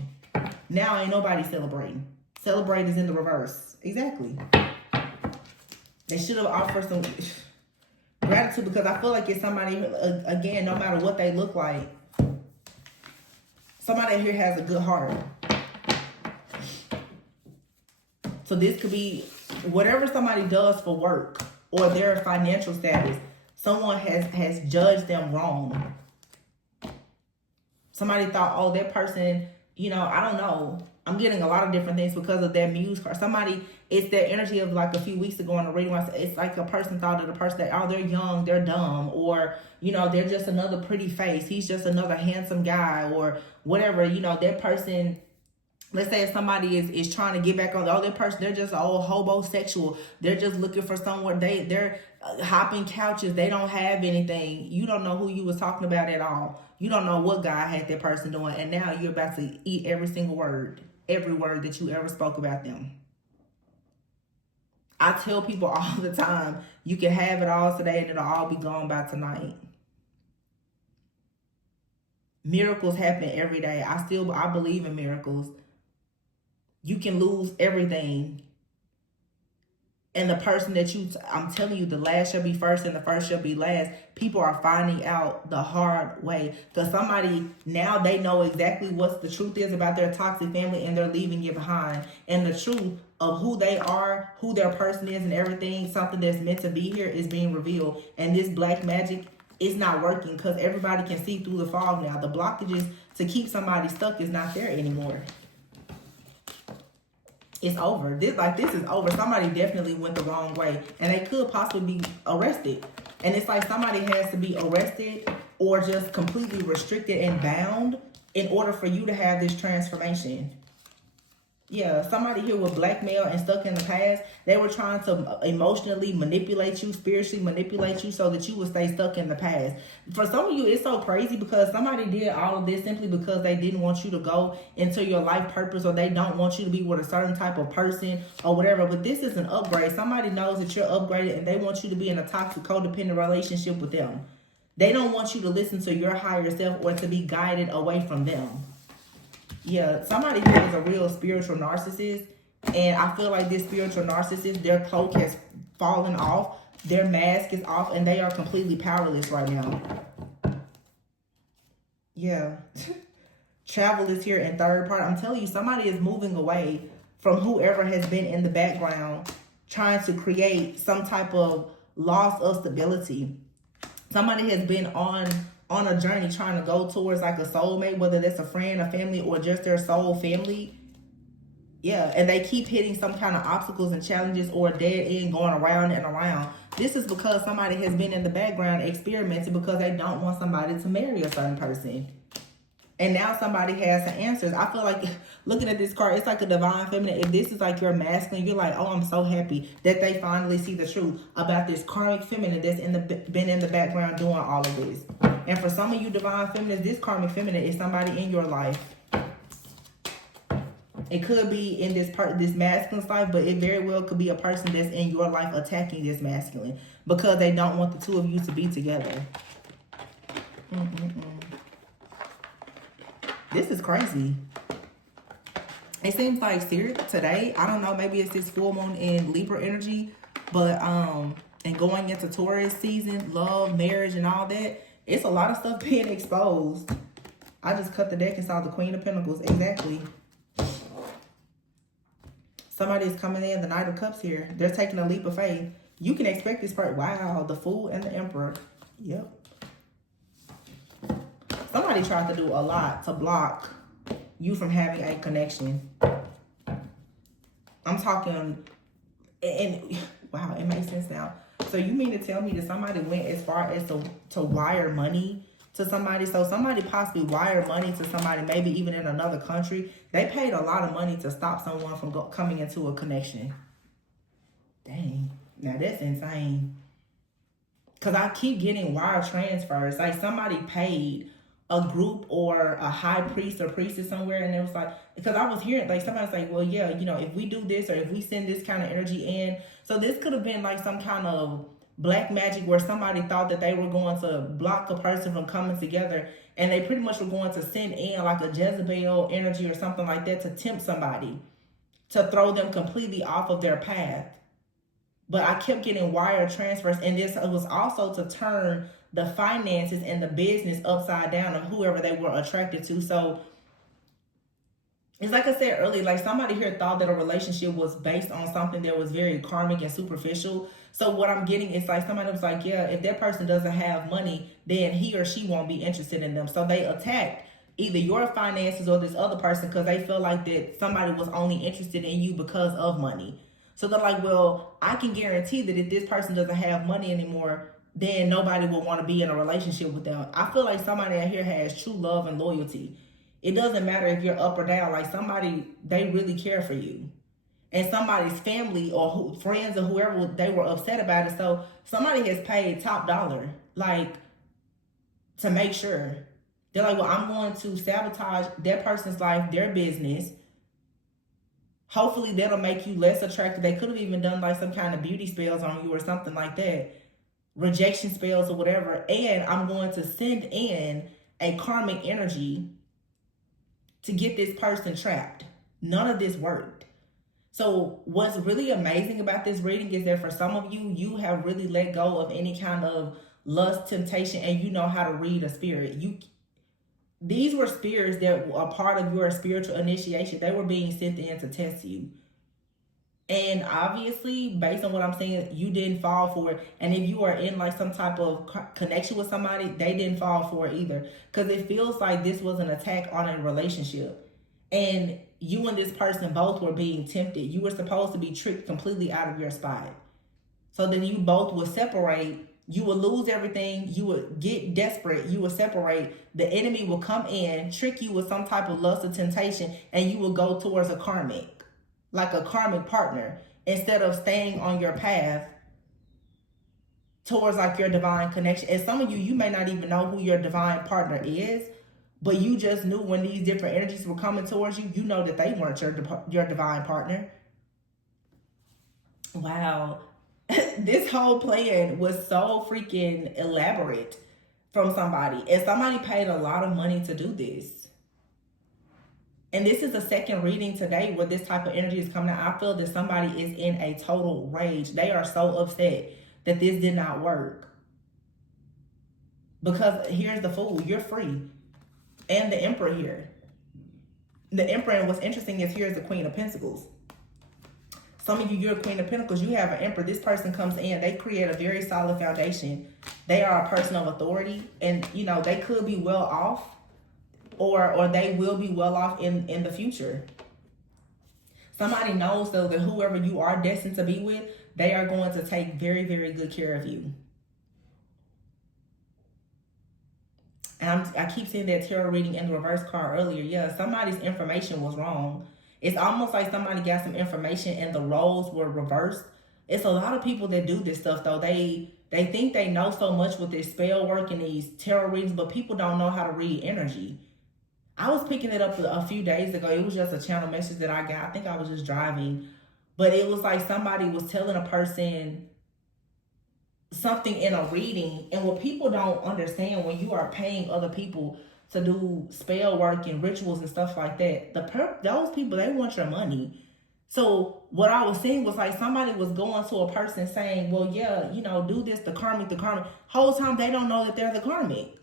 Now ain't nobody celebrating. Celebrate is in the reverse. Exactly. They should have offered some gratitude, because I feel like it's somebody, again, no matter what they look like, somebody here has a good heart. So this could be whatever somebody does for work or their financial status. Someone has judged them wrong. Somebody thought, oh, that person, you know, I don't know. I'm getting a lot of different things because of their muse card. Somebody, it's their energy of like a few weeks ago in the reading. It's like a person thought of the person that, oh, they're young, they're dumb, or, you know, they're just another pretty face. He's just another handsome guy, or whatever. You know, that person, let's say if somebody is trying to get back on, oh, that person, they're just old homosexual. They're just looking for someone. They're hopping couches. They don't have anything. You don't know who you was talking about at all. You don't know what God had that person doing. And now you're about to eat every single word, every word that you ever spoke about them. I tell people all the time, you can have it all today and it'll all be gone by tonight. Miracles happen every day. I believe in miracles. You can lose everything. And the person that I'm telling you, the last shall be first and the first shall be last. People are finding out the hard way. Because somebody, now they know exactly what the truth is about their toxic family, and they're leaving it behind. And the truth of who they are, who their person is, and everything, something that's meant to be here, is being revealed. And this black magic is not working because everybody can see through the fog now. The blockages to keep somebody stuck is not there anymore. It's over. This is over. Somebody definitely went the wrong way, and they could possibly be arrested. And it's like somebody has to be arrested or just completely restricted and bound in order for you to have this transformation. Yeah, somebody here with blackmail and stuck in the past. They were trying to emotionally manipulate you, spiritually manipulate you, so that you would stay stuck in the past. For some of you, it's so crazy because somebody did all of this simply because they didn't want you to go into your life purpose, or they don't want you to be with a certain type of person or whatever. But this is an upgrade. Somebody knows that you're upgraded and they want you to be in a toxic, codependent relationship with them. They don't want you to listen to your higher self or to be guided away from them. Yeah, somebody here is a real spiritual narcissist, and I feel like this spiritual narcissist, their cloak has fallen off, their mask is off, and they are completely powerless right now. Yeah. Travel is here in third part. I'm telling you, somebody is moving away from whoever has been in the background trying to create some type of loss of stability. Somebody has been on a journey trying to go towards like a soulmate, whether that's a friend, a family, or just their soul family. Yeah, and they keep hitting some kind of obstacles and challenges or a dead end going around and around. This is because somebody has been in the background experimenting because they don't want somebody to marry a certain person. And now somebody has the answers. I feel like looking at this card, it's like a divine feminine. If this is like your masculine, you're like, oh, I'm so happy that they finally see the truth about this karmic feminine that's been in the background doing all of this. And for some of you divine feminines, this karmic feminine is somebody in your life. It could be in this masculine's life, but it very well could be a person that's in your life attacking this masculine because they don't want the two of you to be together. This is crazy. It seems like today, I don't know, maybe it's this full moon in Libra energy, but and going into Taurus season, love, marriage, and all that, it's a lot of stuff being exposed. I just cut the deck and saw the Queen of Pentacles. Exactly. Somebody is coming in, the Knight of Cups here. They're taking a leap of faith. You can expect this part. Wow, the Fool and the Emperor. Yep. Somebody tried to do a lot to block you from having a connection. I'm talking, and wow, it makes sense now. So you mean to tell me that somebody went as far as to wire money to somebody? So somebody possibly wired money to somebody, maybe even in another country. They paid a lot of money to stop someone from coming into a connection. Dang. Now that's insane. Because I keep getting wire transfers. Like somebody paid a group or a high priest or priestess somewhere, and it was like, because I was hearing like somebody's like, well, yeah, you know, if we do this or if we send this kind of energy in, so this could have been like some kind of black magic where somebody thought that they were going to block a person from coming together, and they pretty much were going to send in like a Jezebel energy or something like that to tempt somebody, to throw them completely off of their path. But I kept getting wire transfers, and this was also to turn the finances and the business upside down of whoever they were attracted to. So it's like I said earlier, like somebody here thought that a relationship was based on something that was very karmic and superficial. So what I'm getting is like somebody was like, yeah, if that person doesn't have money, then he or she won't be interested in them. So they attacked either your finances or this other person because they feel like that somebody was only interested in you because of money. So they're like, well, I can guarantee that if this person doesn't have money anymore, then nobody will want to be in a relationship with them. I feel like somebody out here has true love and loyalty. It doesn't matter if you're up or down. Like somebody, they really care for you. And somebody's family or friends or whoever, they were upset about it. So somebody has paid top dollar, like, to make sure. They're like, well, I'm going to sabotage that person's life, their business. Hopefully that'll make you less attractive. They could have even done like some kind of beauty spells on you or something like that. Rejection spells or whatever. And I'm going to send in a karmic energy to get this person trapped. None of this worked. So what's really amazing about this reading is that for some of you, you have really let go of any kind of lust, temptation, and you know how to read a spirit. These were spirits that were a part of your spiritual initiation. They were being sent in to test you. And obviously, based on what I'm saying, you didn't fall for it. And if you are in like some type of connection with somebody, they didn't fall for it either. Because it feels like this was an attack on a relationship. And you and this person both were being tempted. You were supposed to be tricked completely out of your spot. So then you both would separate. You will lose everything. You would get desperate. You will separate. The enemy will come in, trick you with some type of lust or temptation, and you will go towards a karmic, like a karmic partner, instead of staying on your path towards like your divine connection. And some of you, you may not even know who your divine partner is, but you just knew when these different energies were coming towards you, you know that they weren't your divine partner. Wow. This whole plan was so freaking elaborate from somebody. And somebody paid a lot of money to do this. And this is the second reading today where this type of energy is coming out. I feel that somebody is in a total rage. They are so upset that this did not work. Because here's the Fool. You're free. And the Emperor here. The Emperor, and what's interesting is here's the Queen of Pentacles. Some of you, you're a Queen of Pentacles. You have an Emperor. This person comes in. They create a very solid foundation. They are a person of authority. And, you know, they could be well off. Or they will be well off in the future. Somebody knows, though, that whoever you are destined to be with, they are going to take very, very good care of you. And I keep seeing that tarot reading in the reverse card earlier. Yeah, somebody's information was wrong. It's almost like somebody got some information and the roles were reversed. It's a lot of people that do this stuff, though. They think they know so much with this spell work and these tarot readings, but people don't know how to read energy. I was picking it up a few days ago. It was just a channel message that I got. I think I was just driving. But it was like somebody was telling a person something in a reading. And what people don't understand, when you are paying other people to do spell work and rituals and stuff like that, those people, they want your money. So what I was seeing was like somebody was going to a person saying, well, yeah, you know, do this, the karmic. Whole time they don't know that they're the karmic.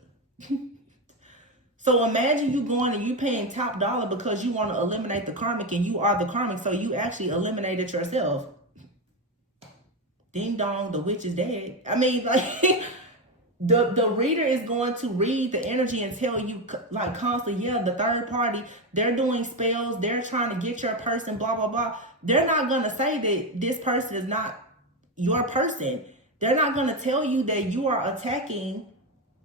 So imagine you going and you paying top dollar because you want to eliminate the karmic, and you are the karmic, so you actually eliminated yourself. Ding dong, the witch is dead. I mean, like, the reader is going to read the energy and tell you, like, constantly, yeah, the third party, they're doing spells, they're trying to get your person, blah, blah, blah. They're not going to say that this person is not your person. They're not going to tell you that you are attacking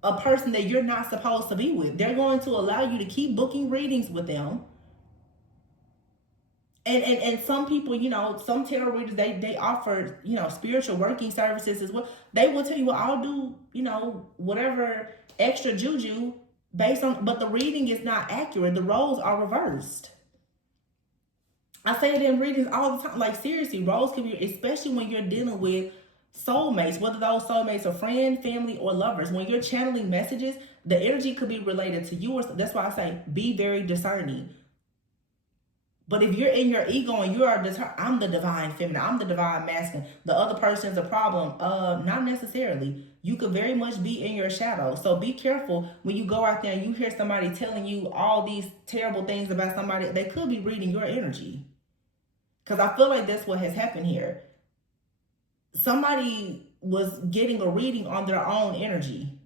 a person that you're not supposed to be with. They're going to allow you to keep booking readings with them. And some people, you know, some tarot readers, they offer, you know, spiritual working services as well. They will tell you, well, I'll do, you know, whatever extra juju based on, but the reading is not accurate. The roles are reversed. I say it in readings all the time. Like, seriously, roles can be, especially when you're dealing with soulmates, whether those soulmates are friends, family, or lovers. When you're channeling messages, the energy could be related to you. Or that's why I say be very discerning. But if you're in your ego and you are I'm the divine feminine, I'm the divine masculine, the other person's a problem, not necessarily. You could very much be in your shadow. So be careful when you go out there and you hear somebody telling you all these terrible things about somebody. They could be reading your energy. Because I feel like that's what has happened here. Somebody was getting a reading on their own energy,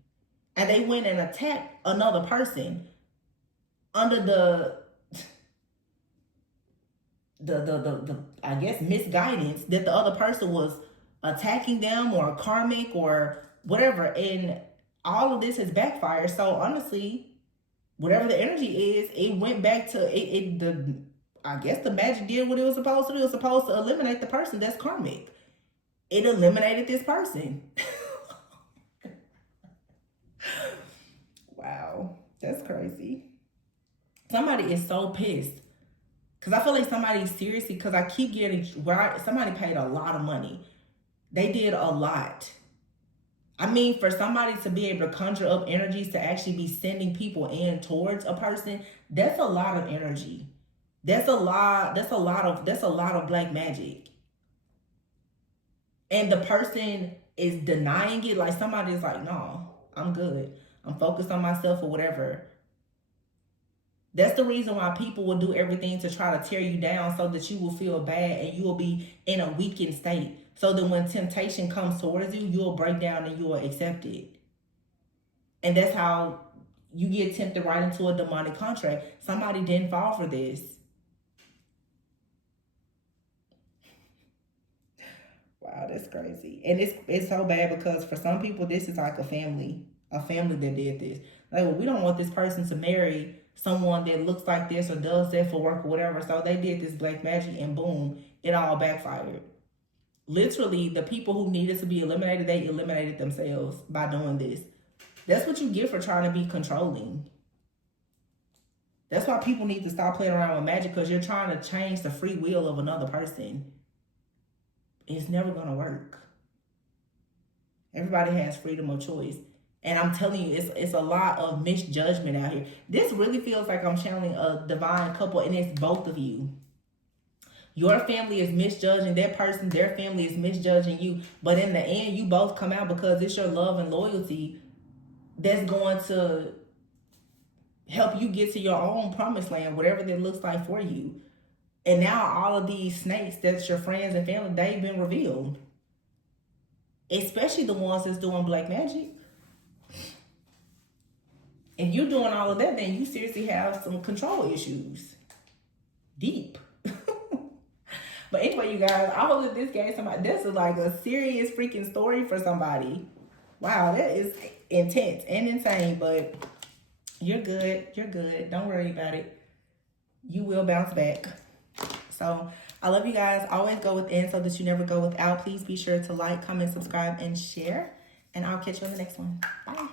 and they went and attacked another person under the I guess misguidance that the other person was attacking them or karmic or whatever, and all of this has backfired. So honestly, whatever the energy is, it went back to I guess the magic did what it was supposed to do. It was supposed to eliminate the person that's karmic. It eliminated this person. Wow, that's crazy. Somebody is so pissed. Because I feel like somebody, seriously, because I keep getting, somebody paid a lot of money. They did a lot. I mean, for somebody to be able to conjure up energies to actually be sending people in towards a person, that's a lot of energy. That's a lot of black magic. And the person is denying it. Like, somebody's like, no, I'm good. I'm focused on myself or whatever. That's the reason why people will do everything to try to tear you down so that you will feel bad and you will be in a weakened state. So that when temptation comes towards you, you'll break down and you will accept it. And that's how you get tempted right into a demonic contract. Somebody didn't fall for this. Wow, that's crazy. And it's so bad because for some people, this is like a family that did this. Like, well, we don't want this person to marry someone that looks like this or does that for work or whatever. So they did this black magic and boom, it all backfired. Literally, the people who needed to be eliminated, they eliminated themselves by doing this. That's what you get for trying to be controlling. That's why people need to stop playing around with magic, because you're trying to change the free will of another person. It's never going to work. Everybody has freedom of choice. And I'm telling you, it's a lot of misjudgment out here. This really feels like I'm channeling a divine couple, and it's both of you. Your family is misjudging that person. Their family is misjudging you. But in the end, you both come out because it's your love and loyalty that's going to help you get to your own promised land, whatever that looks like for you. And now all of these snakes that's your friends and family, they've been revealed. Especially the ones that's doing black magic. If you're doing all of that, then you seriously have some control issues. Deep. But anyway, you guys, I hope that this gave somebody, this is like a serious freaking story for somebody. Wow, that is intense and insane, but you're good. You're good. Don't worry about it. You will bounce back. So I love you guys. Always go within so that you never go without. Please be sure to like, comment, subscribe, and share. And I'll catch you on the next one. Bye.